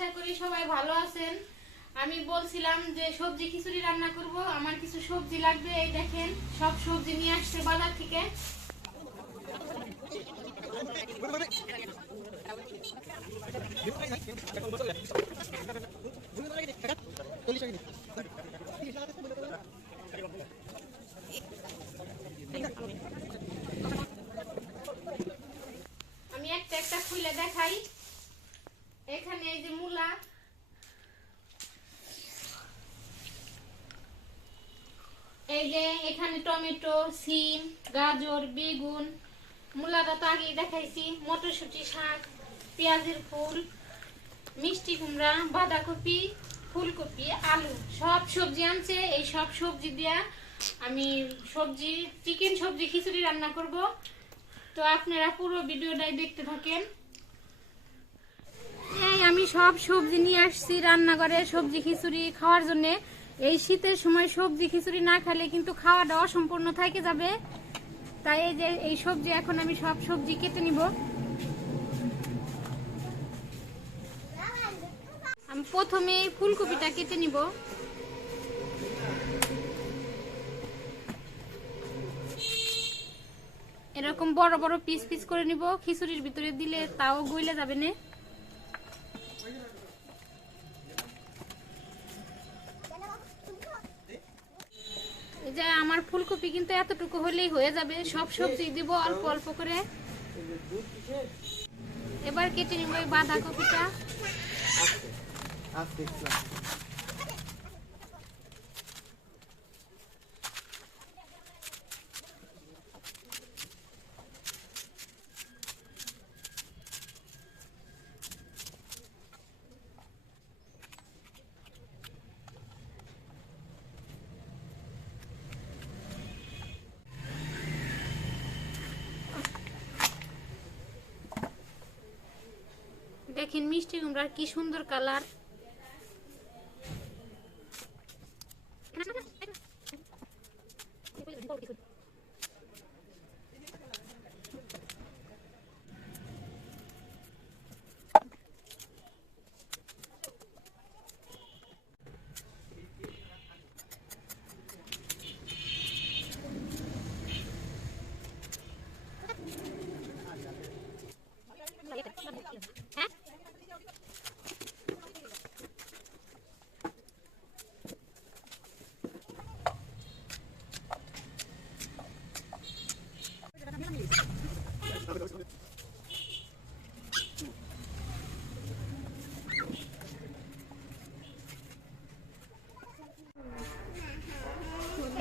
আশা করি সবাই ভালো আছেন। আমি বলছিলাম যে সবজি খিচুড়ি রান্না করব, আমার কিছু সবজি লাগবে। এই দেখেন সব সবজি নিয়ে আসছে বাজার থেকে। আমি একটা একটা খুলে দেখাই। এখানে এই যে মূলা, এই যে এখানে টমেটো, সিম, গাজর, বেগুন, মূলাটা তো আগেই দেখাইছি, মটরশুঁটি, শাক, পেঁয়াজের ফুল, মিষ্টি কুমড়া, বাঁধাকপি, ফুলকপি, আলু, সব সবজি আনছে। এই সব সবজি দিয়া আমি চিকেন সবজি খিচুড়ি রান্না করব। তো আপনারা পুরো ভিডিওটাই দেখতে থাকেন। এই আমি সব সবজি নিয়ে আসছি রান্নাঘরে সবজি খিচুড়ি খাওয়ার জন্য। এই শীতের সময় সবজি খিচুড়ি না খেলে কিন্তু খাওয়াটা অসম্পূর্ণ থেকে যাবে। তাই এই যে এই সবজি এখন আমি সব সবজি কেটে নিব। আমি প্রথমে ফুলকপিটা কেটে নিব। এরকম বড় বড় পিস পিস করে নিব, খিচুড়ির ভিতরে দিলে তাও গইলে যাবে না। এই যে আমার ফুলকপি কিন্তু এতটুকু হলেই হয়ে যাবে। সব সবজি দিব অল্প অল্প করে। এবার কেটে নিব এই বাঁধাকপিটা। দেখেন মিষ্টি কুমড়ার কি সুন্দর কালার।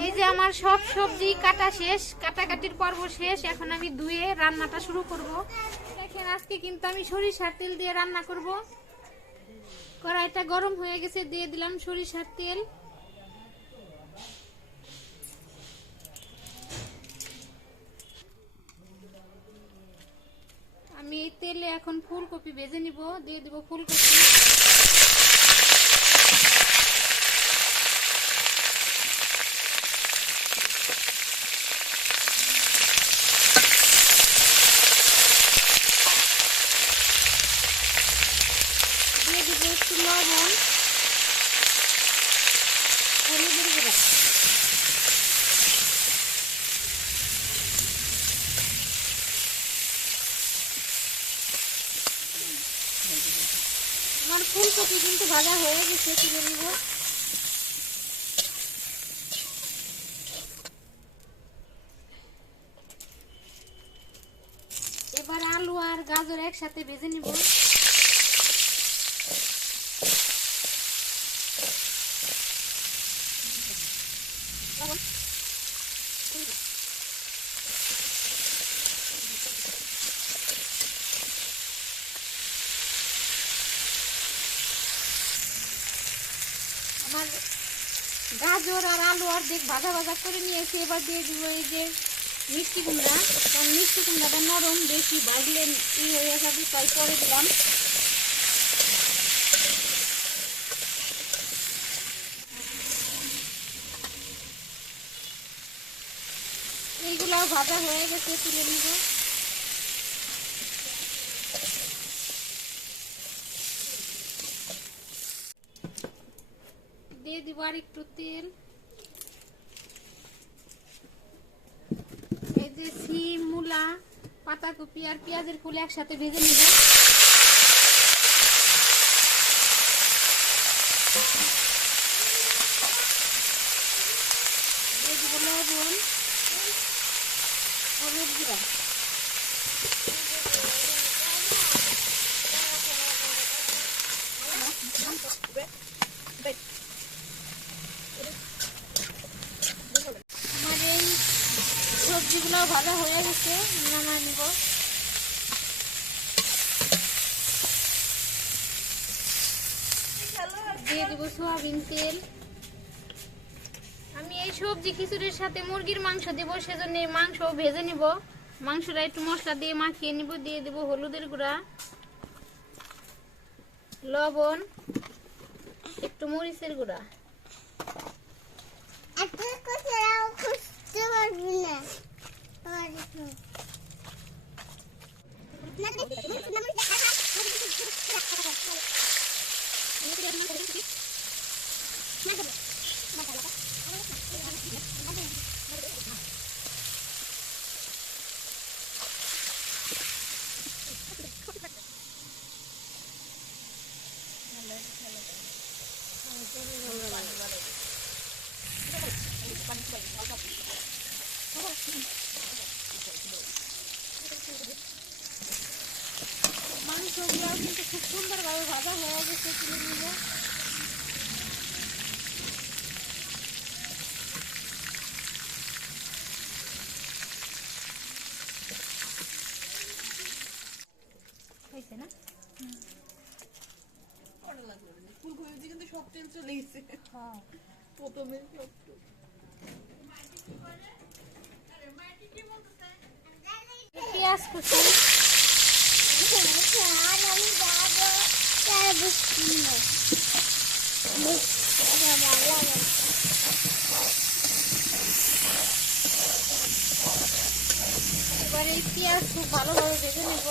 এই যে আমার সব সবজি কাটা শেষ, কাটাকাটির পর্ব শেষ। এখন আমি ধুয়ে রান্নাটা শুরু করব। দেখেন আজকে কিন্তু আমি সরিষার তেল দিয়ে রান্না করব। কড়াইটা গরম হয়ে গেছে, দিয়ে দিলাম সরিষার তেল। আমি এই তেলে এখন ফুলকপি ভেজে নিব, দিয়ে দিব ফুলকপি। দিয়ে দিব একটু লবণ, হলুদের গুঁড়া। আমার ফুলকপি কিন্তু ভাজা হয়ে গেছে, তুলে নিব। এবার আলু আর গাজর একসাথে ভেজে নিব। আমার গাজর আর আলু অর্ধেক ভাজা ভাজা করে নিয়েছি। এবার দিয়ে দিব এই যে মিষ্টি কুমড়া। কারণ মিষ্টি কুমড়াটা নরম, বেশি ভাজলে হয়ে যাবে, তাই পরে দিলাম। এইগুলো ভাজা হয়ে গেছে, তুলে নিব। দিয়ে দিব আর একটু তেল। এই যে সিম, মূলা, পাতাকপি আর পেঁয়াজের ফুল একসাথে ভেজে নিব। দিয়ে দিব লবণ, হলুদ গুঁড়া। আমার এই সবজিগুলো ভাজা হয়ে গেছে, নামায় নিব। দিয়ে দিব সয়াবিন তেল। আমি এই সবজি খিচুড়ির সাথে মুরগির মাংস দেবো, সেজন্য এই মাংস ভেজে নিব। মাংসটা একটু মশলা দিয়ে মাখিয়ে নিব। দিয়ে দেব হলুদের গুঁড়া, লবণ, একটু মরিচের গুঁড়া। মাংসগুলো কিন্তু খুব সুন্দরভাবে ভাজা হয়ে গেছে, তুলে নিব। হয়েছে না? ফুলকপি কিন্তু সব তেল চলে গেছে। প্রথমে পেঁয়াজ কুচি, এবার এই পেঁয়াজ খুব ভালোভাবে ভেজে নেব।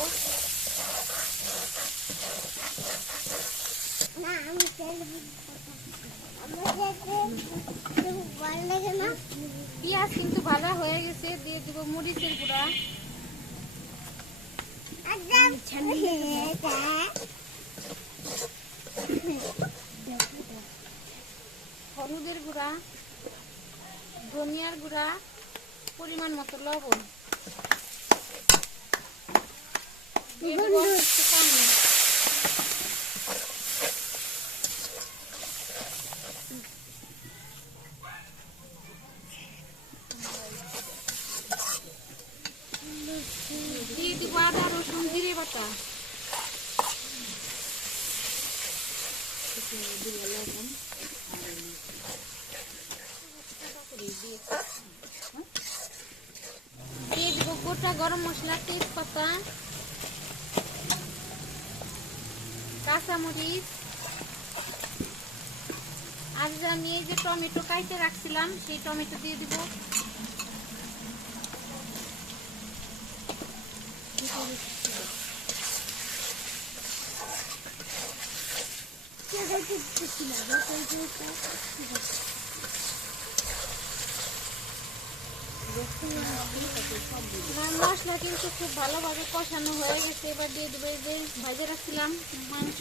পেঁয়াজ কিন্তু ভাজা হয়ে গেছে। দিয়ে দিব মরিচের গুঁড়া, হলুদের গুঁড়া, ধনিয়ার গুঁড়া, পরিমাণ মতো লবণ। দিয়ে দিব একটু পানি। দিয়ে দিব আদা, রসুন, জিরে বাটা। দিয়ে দিব গোটা গরম মশলা, তেজপাতা, কাঁচামরিচ। আর আমি এই যে টমেটো কাইটে রাখছিলাম, সেই টমেটো দিয়ে দিব। মশলা কিন্তু খুব ভালোভাবে কষানো হয়ে গেছে। এবার দিয়ে দেবো এই যে ভেজে রাখছিলাম মাংস।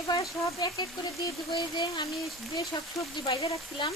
এবার সব এক এক করে দিয়ে দিব। এই যে আমি যে সব সবজি বাইরে রাখছিলাম,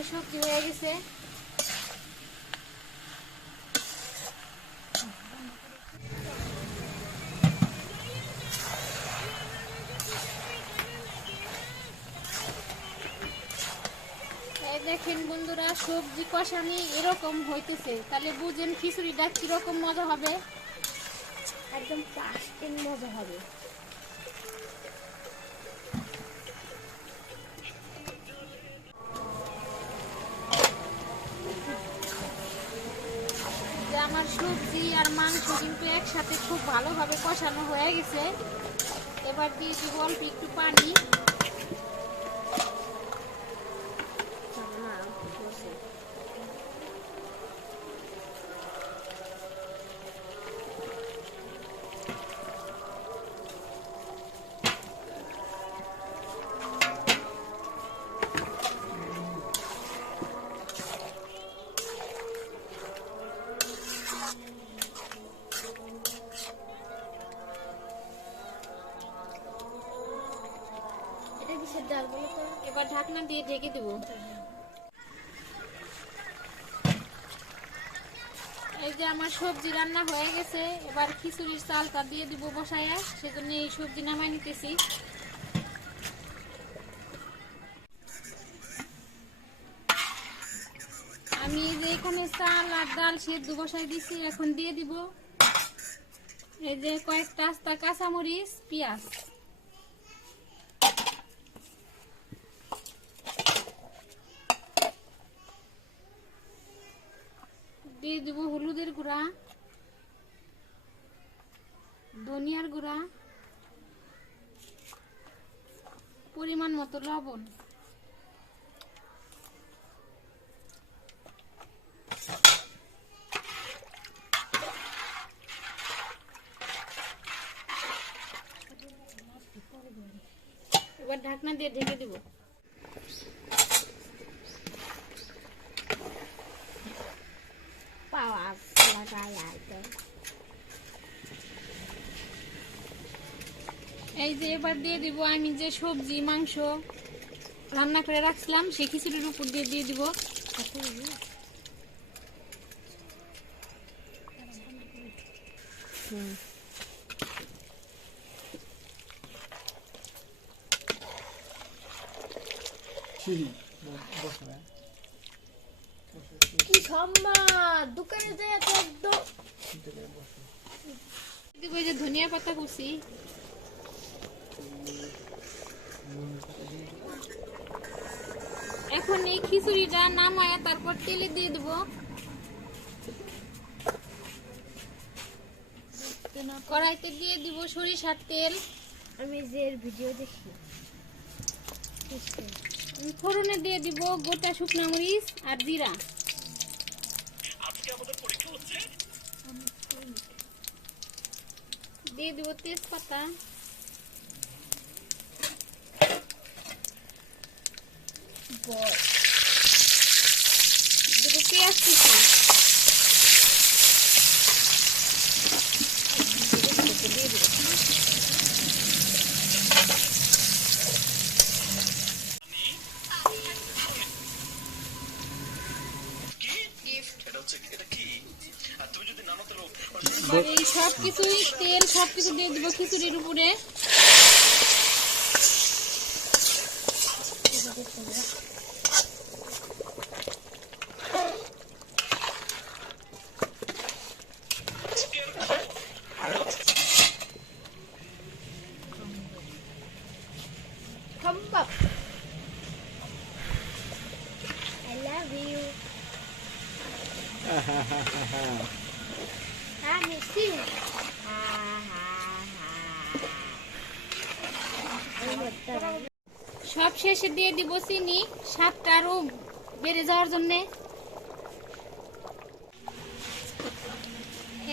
প্রায় সবজি হয়ে গেছে। এই দেখেন বন্ধুরা, সবজি কষানি এরকম হইতেছে, তাহলে বুঝেন খিচুড়িটা কিরকম মজা হবে। একদম টাস্টিং মজা হবে। যে আমার সবজি আর মাংস কিন্তু একসাথে খুব ভালোভাবে কষানো হয়ে গেছে। এবার দিয়ে দিব অল্প একটু পানি। এটা কিসের ডাল বলো তো? এবার ঢাকনা দিয়ে ঢেকে দেব। এই যে আমার সবজি রান্না হয়ে গেছে, এবার খিচুড়ির চালটা দিয়ে দিব বসায়া, সেজন্য এই সবজি নামাই নিতেছি। আমি যে এখানে চাল আর ডাল সেদ্ধ বসাই দিছি, এখন দিয়ে দিব এই যে কয়েকটা আস্তা কাঁচামরিচ, পেঁয়াজ। দিয়ে দিব হলুদের গুঁড়া, ধনিয়ার গুঁড়া, পরিমাণ মতো লবণ। এবার ঢাকনা দিয়ে ঢেকে দিব। পাওয়া লাগাই আইতে। এই যে এবার দিয়ে দিব আমি যে সবজি মাংস রান্না করে রাখছিলাম, সেই খিচুড়ির উপর দিয়ে দিয়ে দিব। কি সম্মান, দোকানে যাই তো একদম দিব এই যে ধনিয়া পাতা কুচি। এখন এই খিচুড়িটা নামায়া তারপর তেলে দিয়ে দেব। কড়াইতে দিয়ে দিব সরিষার তেল। আমি যে ভিডিও দেখি ফোড়নে দিয়ে দিব গোটা শুকনো মরিচ আর জিরা। দিয়ে দিব তেজপাতা, দিব পেঁয়াজ কুচি, দিয়ে দিব। এই সব কিছুই তেল সবকিছু দিয়ে দিব খিচুড়ির উপরে। সম্ভব। I love you. I miss you. সব শেষে দিয়ে দিব চিনি, স্বাদটা আরো বেড়ে যাওয়ার জন্য।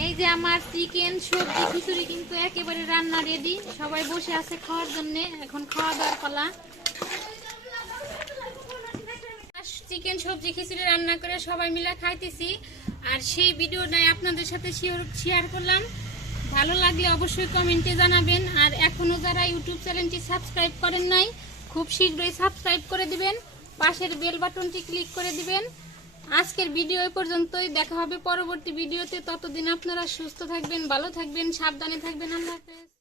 এই যে আমার চিকেন সবজি খিচুড়ি কিন্তু একেবারে রান্না রেডি, সবাই বসে আছে খাওয়ার জন্য। এখন খাওয়া দাওয়ার পালা। চিকেন সবজি খিচুড়ি রান্না করে সবাই মিলে খাইতেছি, আর সেই ভিডিওটাই আপনাদের সাথে শেয়ার করলাম। ভালো লাগলে অবশ্যই কমেন্টে জানাবেন, আর এখনো যারা ইউটিউব চ্যানেলটি সাবস্ক্রাইব করেন নাই খুব শীঘ্রই সাবস্ক্রাইব করে দিবেন। পাশের বেল বাটনটি ক্লিক করে দিবেন। আজকের ভিডিও এই পর্যন্তই, দেখা হবে পরবর্তী ভিডিওতে। ততদিন আপনারা সুস্থ থাকবেন, ভালো থাকবেন, সাবধানে থাকবেন। আল্লাহ হাফেজ।